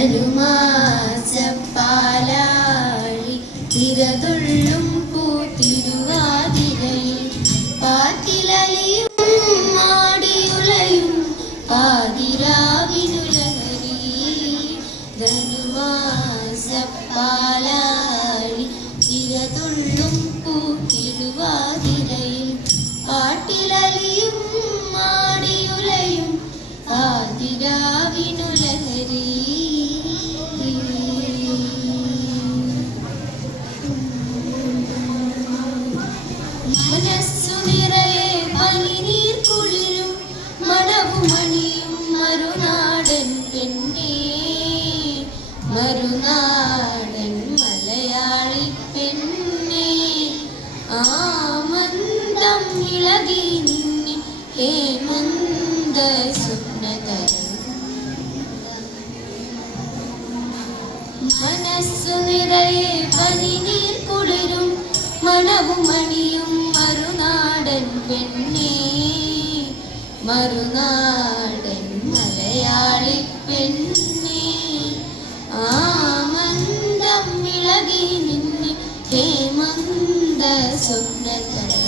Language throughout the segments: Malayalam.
ധനുമാസപ്പാലാഴി തിരതുള്ളും പൂത്തിരുവാതിരയിൽ പാട്ടിലലിയും മാടിയുലയും പാതിരാവിനുലഹരി. ധനുമാസപ്പാലാഴി തിരതുള്ളും പൂത്തിരുവാതിരയിൽ പാട്ടിലലിയും മാടിയുലയും പാതിരാവിനുലഹരി. മനസ്സു നിറയെ പനിനീർ കുളിരും മണവുമണിയും മറുനാടൻ പെണ്ണേ, മറുനാടൻ മലയാളി പെണ്ണേ. ആമന്ദം ഇളകി നിന്നെ ഹേമന്ത സ്വപ്നതരം. മനസ്സു നിറയെ പനിനീർ കുളിരും മണവുമണിയും മറുനാടൻ പെണ്ണേ, മറുനാടൻ മലയാളി പെണ്ണേ. ആമന്ദം ഇളകി നിന്നെ ഹേമന്ത സ്വപ്നതരം.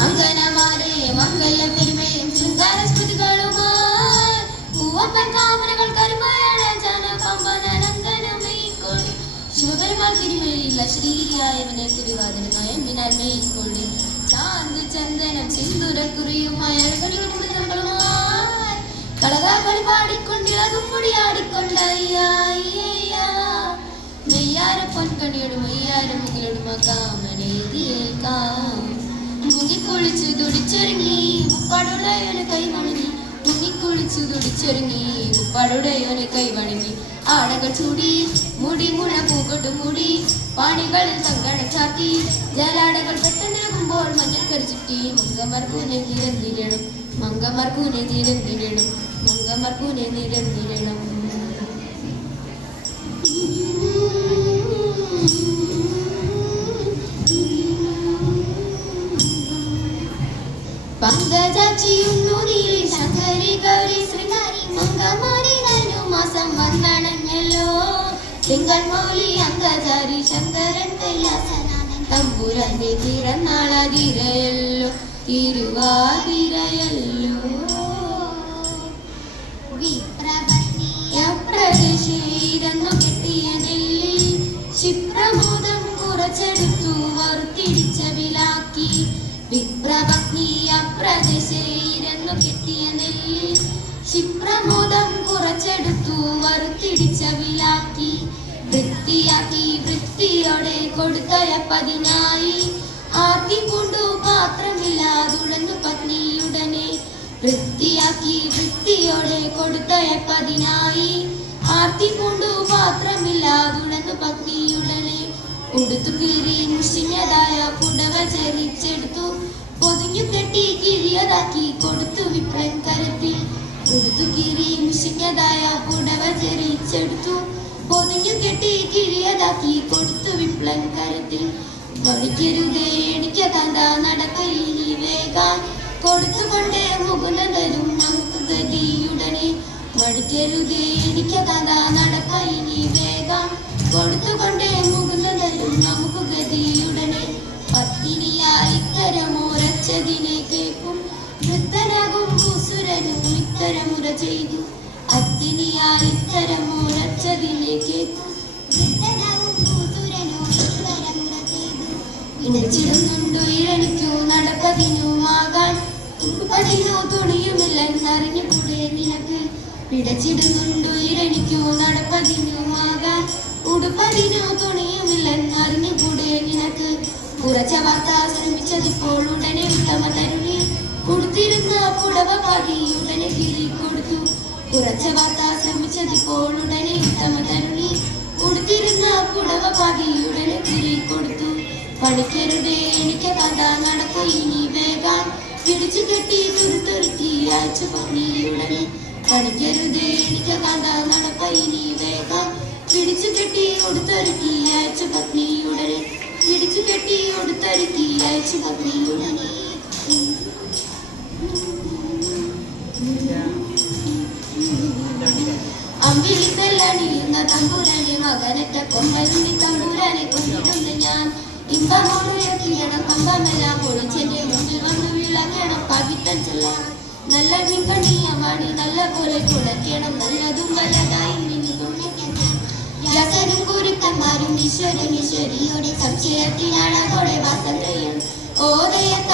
അങ്കനമാരെ മംഗല പെരുമയും ശൃംഗാരസ്തുതികളുമായി പൂവപ്പൻ കാമനകൾ കരുമായാള ജനകമ്പനങ്കനമേക്കൊള്ളി. ശിവപെരുമാൾ തിരുമേലില്ല ശ്രീയായവനെ തിരുവാതിരമായ എമ്മിനാൽ മേയിക്കൊള്ളി. ചാന്ത് ചന്ദനം സിന്ദൂരക്കുറിയും അയൽകളുമായി കളകാകളി പാടിക്കൊണ്ടിളകും മുടിയാടിക്കൊണ്ടയ്യ. മെയ്യാര പൊൻകണിയോടും മെയ്യാരം മുകിലോടും കാമനേതിയേൽക്കാം. മുങ്ങിക്കുളിച്ചു തുടിച്ചൊരുങ്ങി ഉപ്പാടുടയോന് കൈവണങ്ങി, മുങ്ങിക്കുളിച്ചു തുടിച്ചൊരുങ്ങി ഉപ്പാടുടയോന് കൈവണങ്ങി. ആടകൾ ചൂടി മുടി മുഴ പൂകൊട്ടു മൂടി പാണികളിൽ കങ്കണം ചാത്തി ജലാടകൾ പെട്ടെന്നിറങ്ങുമ്പോൾ മഞ്ഞക്കരി ചുറ്റി മങ്കമാർക്കൂനെ നിരന്നിരണം, മങ്കമാർക്കൂനെ നിരന്നിരണം, മങ്കമാർക്കൂനെ നിരന്നിരണം. പങ്കജാക്ഷിയുന്നു നീലി ശങ്കരി ഗൗരി ശ്രീകാരി മംഗമാരി ധനുമാസം വന്നണഞ്ഞല്ലോ. തിങ്കൾ മൗലി അങ്കജാരി ശങ്കരൻ കൈലാസനാഥൻ തമ്പുരാന്റെ തിരനാളതിരയല്ലോ, തിരുവാതിരയല്ലോ. വിപ്രദേശീരന്നു കെട്ടിയ നെല്ലിൽ ക്ഷിപ്രമോദം കുറച്ചെടുത്തു വറുത്തിടിച്ച വിലാക്കി. വിപ്രപത്നി അപ്രദേശീരന്നു കെട്ടിയ നെല്ലിൽ ക്ഷിപ്രമോദം കുറച്ചെടുത്തു വറുത്തിടിച്ച വിലാക്കി. വൃത്തിയാക്കി വൃത്തിയോടെ കൊടുത്തയപ്പതിനായി ആർത്തി കൊണ്ടു പാത്രമില്ലാതുടന്നു പത്നിയുടനെ. വൃത്തിയാക്കി വൃത്തിയോടെ കൊടുത്തയപ്പതിനായി ആർത്തി കൊണ്ടു പാത്രമില്ലാതുടന്നു പത്നിയുടനെ. ഉടുത്തു കീറി മുഷിഞ്ഞതായ പുടവ ചെറിച്ചെടുത്തു പൊതിഞ്ഞു കെട്ടി കിഴിയതാക്കി കൊടുത്തു വിപ്രൻ കരത്തിൽ. ഉടുത്തു കീറി മുഷിഞ്ഞതായ പുടവ ചെറിച്ചെടുത്തു പൊതിഞ്ഞു കെട്ടി കിഴിയതാക്കി കൊടുത്തു വിപ്ലൻ കരത്തിൽ. പഠിക്കരുതേ എനിക്ക് തന്ത നടക്കയിനി വേഗം കൊടുത്തുകൊണ്ടേ മുകുന്ദനും നമുക്ക് ഗതിയുടനെ. പഠിക്കരുതേ എനിക്ക് തന്ത നടക്കയിനി വേഗം കൊടുത്തുകൊണ്ടേ മുകുന്ദനും നമുക്ക് ഗതിയുടനെ. പത്തിനിയാൽ ഇത്തരമുറച്ചതിനെ കേൾക്കും വൃദ്ധനാകും ഭൂസുരനും ഇത്തരമുറ ചെയ്തു. അത്തിനിയാൽ ഇത്തരമുറച്ചതിനെ കേൾക്കും വൃദ്ധനാകും ഭൂസുരനും ഇത്തരമുറ ചെയ്തു. ഇടച്ചിടുന്നുണ്ടു ഇരണിക്കു നടപ്പതിനുമാകാൻ തുമ്പതിനോ തുണിയുമില്ലെന്നറിഞ്ഞുകൂടെ നിനക്ക്. പിടച്ചിടുന്നുണ്ടു ഇരണിക്കു നടപ്പതിനുമാകാൻ ഉടുപ്പതിനോ തുണിയുമില്ലെന്നറിഞ്ഞുകൂടെ നിനക്ക്. കുറച്ച വാർത്ത ശ്രമിച്ചതിപ്പോൾ ഉടനെ ഉത്തമ തരുണി കൊടുത്തിരുന്ന പുടവ പാകി ഉടനെ കീറി കൊടുത്തു. കുറച്ച വാർത്ത ശ്രമിച്ചതിപ്പോൾ ഉടനെ ഉത്തമ തരുണി കൊടുത്തിരുന്ന പുടവ പാകി ഉടനെ കീറി കൊടുത്തു. പഠിക്കരുതേ എനിക്ക് കഥ നടക്കയിനി വേഗം പിടിച്ചു കെട്ടി തുരുത്തുരുത്തി അയച്ചു പത്നിയുടനെ പഠിക്കരുതേ എനിക്ക് കാന്ത നടപ്പയിനി വേഗം പിടിച്ചു കെട്ടി ഉടുത്തൊരുക്കി അയച്ചു പത്നിയുടനെ പിടിച്ചു കെട്ടി ഉടുത്തൊരുക്കി അയച്ചു പത്നിയുടനെ അമ്പിളിക്കല്ലണിയുന്ന തമ്പുരാനെ മകനറ്റ കൊമ്പലുണ്ണി തമ്പുരാനെ കൊണ്ടിട്ടുണ്ട് ഞാൻ ഇമ്പമോടുയർത്തിയണം കമ്പമെല്ലാം പൊളിച്ചെന്റെ മുന്നിൽ വന്നു വിളങ്ങണം കവിത്തം ചൊല്ലാം നല്ല വിങ്കണീയമാണി നല്ല പോലെ കുടക്കണം നല്ലതും വല്ലതായി മിനി വ്യാസനും ഗുരുക്കന്മാരും ഈശ്വരൻ ഈശ്വരിയുടെ സംശയത്തിനാണ് അതോടെ വാസം ചെയ്യണം ഓതയത്ത